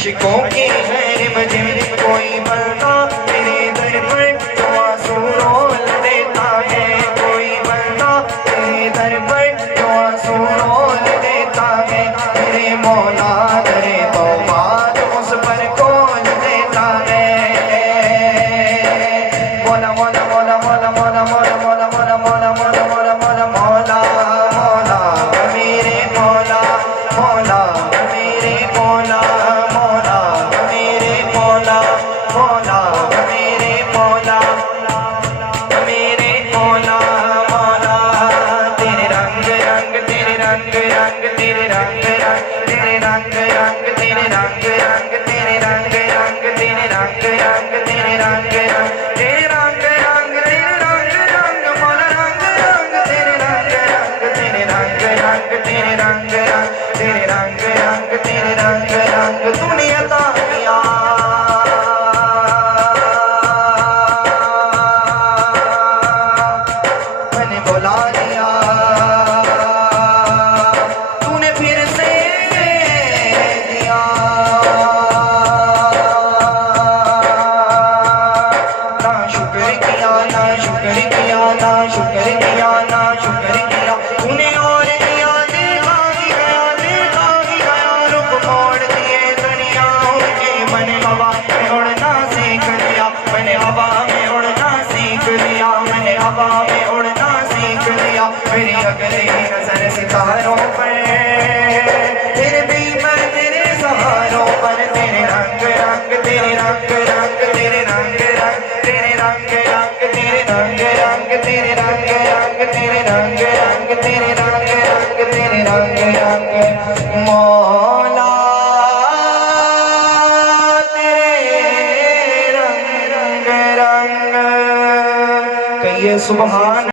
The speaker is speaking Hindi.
आशिकों की है रिमझिम, कोई बंदा तेरे दर पर जो आंसू रोल देता है, कोई बंदा तेरे दर पर जो आंसू रोल देता है, तेरे मौला करे तो बात उस पर खोल देता है। मौला मौला मौला मौला मौला मौला मौला मौला मौला मौला मौला मौला मौला मौला मेरे मौला, मौला मेरे मौला, मौला मेरे मौला, मौला मेरे मौला, मेरे मौला मौला। तेरे रंग रंग तेरे रंग रंग तेरे रंग रंग तेरे रंग रंग तेरे रंग रंग तेरे रंग रंग तेरे रंग रंग तेरे रंग रंग तेरे रंग रंग तेरे रंग रंग मौला रंग रंग तेरे रंग रंग तेरे रंग रंग तेरे रंग रंग तेरे रंग रंग तेरे रंग रंग तूने अता किया, मैंने बुला लिया, तूने फिर से दिया, ना शुक्र किया ना शुक्र किया ना शुक्र किया ना शुक्र किया, तूने और दिया देखा ही गया रुख मोड़ दिए दुनियाओं के। मैंने हवा में उड़ना सीख लिया, मैंने हवा में उड़ना सीख लिया, मैंने हवा में उड़ना सीख लिया। मेरी अगले नजर सितारों पर, तेरे बेईमान तेरे सहारों पर, तेरे रंग रंग तेरे रंग रंग तेरे रंग रंग तेरे रंग रंग तेरे रंग रंग तेरे रंग रंग तेरे रंग रंग तेरे रंग रंग तेरे रंग रंग मौला तेरे रंग रंग। कहिए सुभान